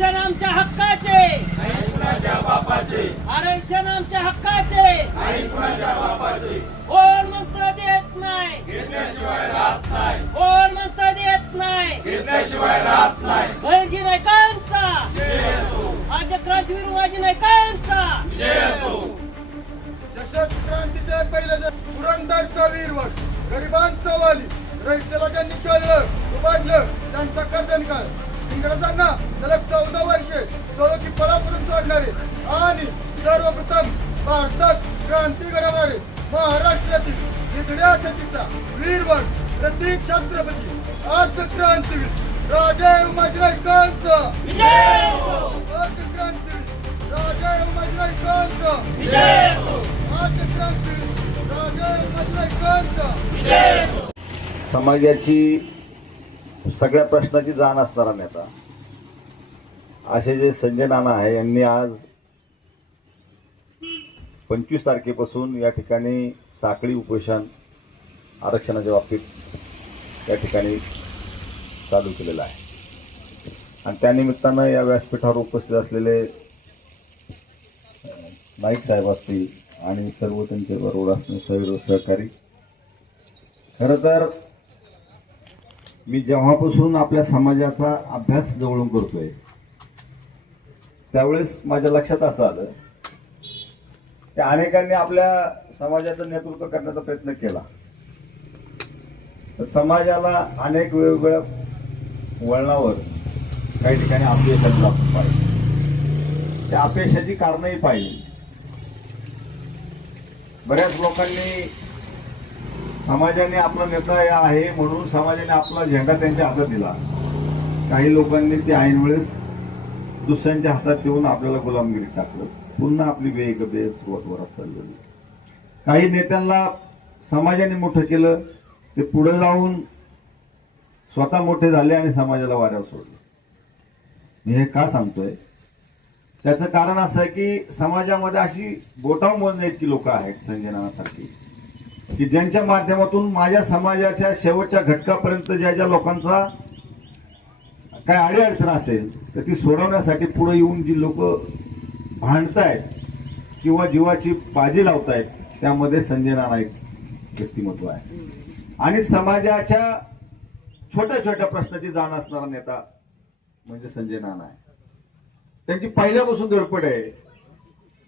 आरक्षण आमच्या हक्काचे. आरक्षण आमच्या हक्काचे. कोण मंत्र देत नाही? कोण मंत्र देत नाही? बळजी कायमचा आज क्रांतीवीर माझी नायकांचा. सशस्त्र क्रांतीचे पहिले जे पुरंदरचा वीरवट गरिबांचा वाली रहितेला ज्यांनी छळलं उभारलं त्यांचा कर्दनकाळ. इंग्रजांना सलग चौदा वर्षे सोळोची पळापरून सोडणारे आणि सर्वप्रथम भारतात क्रांती घडवणारे महाराष्ट्रातील निधड्या छतीचा वीरवर प्रतीक छत्रपती आद्य क्रांतीवीर राजा उमाजी नाईकांचा विजय क्रांतीवीर राजा उमाजी नाईकांचा विजय क्रांतीवीर राजा उमाजी नाईकांचा समाजाची सगळ्या प्रश्नाची जाण असणारा नेता असे जे संजय नाना आहे यांनी आज पंचवीस तारखेपासून या ठिकाणी साखळी उपोषण आरक्षणाच्या बाबतीत या ठिकाणी चालू केलेलं आहे. आणि त्यानिमित्तानं या व्यासपीठावर उपस्थित असलेले नाईक साहेब असतील आणि सर्व त्यांचे बरोबर असणे सर्व सहकारी. खरं तर मी जेव्हापासून आपल्या समाजाचा अभ्यास जवळून करतोय त्यावेळेस माझ्या लक्षात असं आलं की अनेकांनी आपल्या समाजाचं नेतृत्व करण्याचा प्रयत्न केला. तर समाजाला अनेक वेगवेगळ्या वळणावर काही ठिकाणी अपयशाची लागून पाहिजे त्या अपयशाची कारणंही पाहिली. बऱ्याच लोकांनी समाजाने आपला नेता आहे म्हणून समाजाने आपला झेंडा त्यांच्या हातात दिला. काही लोकांनी ते ऐनवेळेस दुसऱ्यांच्या हातात ठेवून आपल्याला गुलामगिरी टाकलं. पुन्हा आपली वेग सुरुवात वरात चाललेली. काही नेत्यांना समाजाने मोठं केलं. ते पुढे जाऊन स्वतः मोठे झाले आणि समाजाला वाऱ्यावर सोडले. मी हे का सांगतोय? त्याचं कारण असं आहे की समाजामध्ये अशी बोटाव मोजण्याची लोक आहेत संजय नानासारखी की ज्यांच्या माध्यमातून माझ्या समाजाच्या शेवटच्या घटकापर्यंत ज्या ज्या लोकांचा काय अडीअडचण असेल तर ती सोडवण्यासाठी पुढे येऊन जी लोक भांडतायत किंवा जीवाची बाजी लावतायत त्यामध्ये संजय नाना एक व्यक्तिमत्व आहे. आणि समाजाच्या छोट्या छोट्या प्रश्नाची जाण असणारा नेता म्हणजे संजय नाना आहे. त्यांची पहिल्यापासून धडपड आहे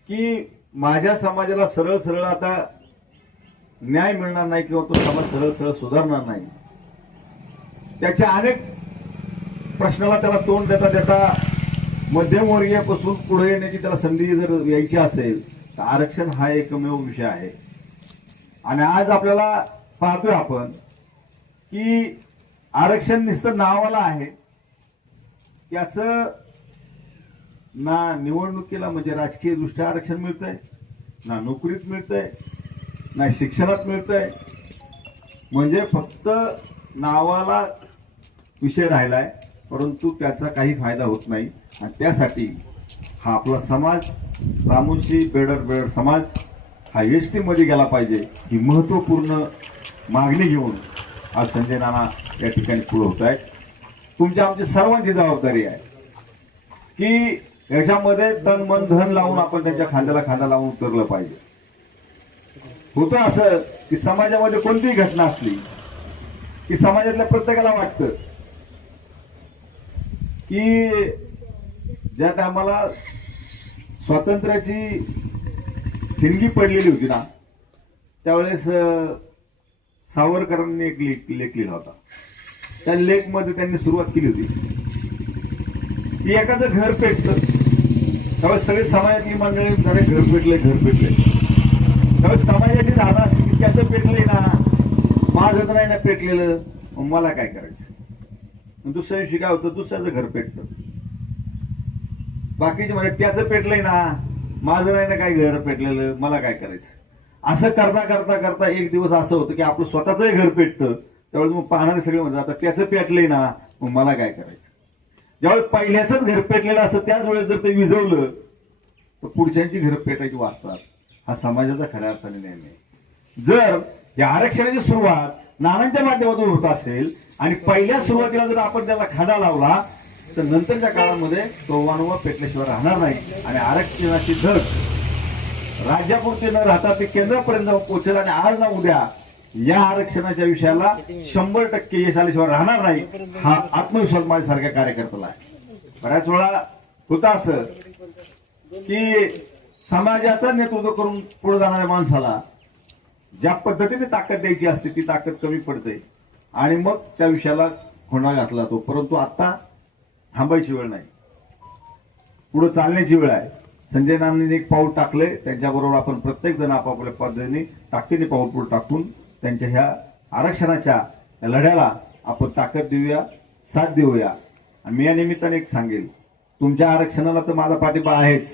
की माझ्या समाजाला सरळ सरळ आता न्याय मिळणार नाही किंवा तो समाज सरळ सरळ सुधारणार नाही. त्याच्या अनेक प्रश्नाला त्याला तोंड देता देता मध्यमवर्गीयापासून पुढे येण्याची त्याला संधी जर यायची असेल तर आरक्षण हा एकमेव विषय आहे. आणि आज आपल्याला पाहतोय आपण की आरक्षण नुसतं नावाला आहे. त्याचं ना निवडणुकीला म्हणजे राजकीय दृष्ट्या आरक्षण मिळतंय ना नोकरीत मिळतंय नाही शिक्षणात मिळतंय. म्हणजे फक्त नावाला विषय राहिला आहे परंतु त्याचा काही फायदा होत नाही. आणि त्यासाठी हा आपला समाज रामोशी बेडर बेडर समाज हा एस टीमध्ये गेला पाहिजे ही महत्त्वपूर्ण मागणी घेऊन आज संजय नाना या ठिकाणी पुढे होत आहेत. तुमच्या आमची सर्वांची जबाबदारी आहे की याच्यामध्ये तन मन धन लावून आपण त्यांच्या खांद्याला खांदा लावून उतरलं पाहिजे. होतं असं की समाजामध्ये कोणतीही घटना असली की समाजातल्या प्रत्येकाला वाटतं की ज्या टायमाला स्वातंत्र्याची ठिणगी पडलेली होती ना त्यावेळेस सावरकरांनी एक लेख लेख लिहिला होता. त्या लेखमध्ये त्यांनी सुरुवात केली होती. की एखादं घर पेटलं त्यावेळेस सगळे समाजातली मंडळी घर पेटले घर पेटले. त्यावेळेस समाजाची दादा असते की त्याचं पेटलंय ना. माझं तर नाही ना पेटलेलं. मला काय करायचं? मग दुसऱ्या दिवशी काय होतं? दुसऱ्याचं घर पेटतं. बाकीचे म्हणजे त्याचं पेटलंय ना. माझं नाही ना काय घर पेटलेलं. मला काय करायचं? असं करता करता करता एक दिवस असं होतं की आपलं स्वतःचंही घर पेटतं. त्यावेळेस मग पाहणारे सगळे म्हणजे आता त्याचं पेटलंय ना. मग मला काय करायचं? ज्यावेळेस पहिल्याच घर पेटलेलं असतं त्याच वेळेस जर ते विजवलं तर पुढच्यांची घर पेटायची वाचतात हा समाजाचा खऱ्या अर्थाने नेम आहे. जर या आरक्षणाची सुरुवात नानांच्या माध्यमातून होत असेल आणि पहिल्या सुरुवातीला जर आपण त्याला खाडा लावला तर नंतरच्या काळामध्ये तो वानवा पेटल्याशिवाय राहणार नाही. आणि आरक्षणाची धड राज्यापुरती न राहता ते केंद्रापर्यंत जाऊन पोहोचेल आणि आज ना उद्या या आरक्षणाच्या विषयाला शंभर टक्के यश आल्याशिवाय राहणार नाही हा आत्मविश्वास माझ्यासारख्या कार्यकर्त्याला आहे. बऱ्याच वेळा होता असं की समाजाचं नेतृत्व करून पुढे जाणाऱ्या माणसाला ज्या पद्धतीने ताकद द्यायची असते ती ताकद कमी पडते. आणि मग त्या विषयाला खोंडा घातला जातो परंतु आता थांबायची वेळ नाही. पुढे चालण्याची वेळ आहे. संजय नानांनी एक पाऊल टाकले त्यांच्याबरोबर आपण प्रत्येक जण आपापल्या पद्धतीने ताकदीने पाऊल पुढे टाकून त्यांच्या ह्या आरक्षणाच्या लढ्याला आपण ताकद देऊया साथ देऊया. आणि मी या निमित्ताने एक सांगेल. तुमच्या आरक्षणाला तर माझा पाठिंबा आहेच.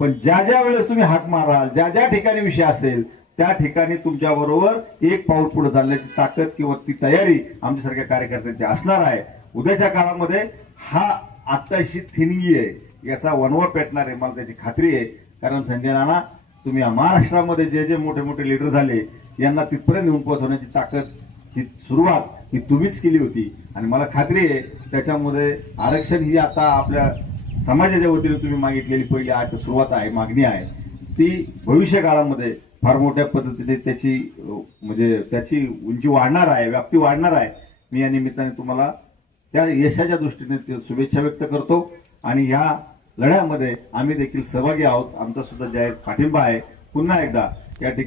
पण ज्या ज्या वेळेस तुम्ही हाक माराल ज्या ज्या ठिकाणी विषय असेल त्या ठिकाणी तुमच्या बरोबर एक पाऊल पुढे चालण्याची ताकद किंवा ती तयारी आमच्यासारख्या कार्यकर्त्यांची असणार आहे. उद्याच्या काळामध्ये हा आत्ताशी थिनगी आहे याचा वनवा पेटणार आहे मला त्याची खात्री आहे. कारण संजय नाना तुम्ही या महाराष्ट्रामध्ये जे जे मोठे मोठे लीडर झाले यांना तिथपर्यंत येऊन पोहोचवण्याची ताकद ही सुरुवात ही तुम्हीच केली होती. आणि मला खात्री आहे त्याच्यामध्ये आरक्षण ही आता आपल्या समाजाच्या वतीने तुम्ही मागितलेली पहिली आज सुरुवात आहे मागणी आहे. ती भविष्य काळामध्ये फार मोठ्या पद्धतीने त्याची म्हणजे त्याची उंची वाढणार आहे व्याप्ती वाढणार आहे. मी या निमित्ताने तुम्हाला त्या यशाच्या दृष्टीने शुभेच्छा व्यक्त करतो. आणि ह्या लढ्यामध्ये आम्ही देखील सहभागी आहोत. आमचा सुद्धा जाहीर पाठिंबा आहे. पुन्हा एकदा या ठिकाणी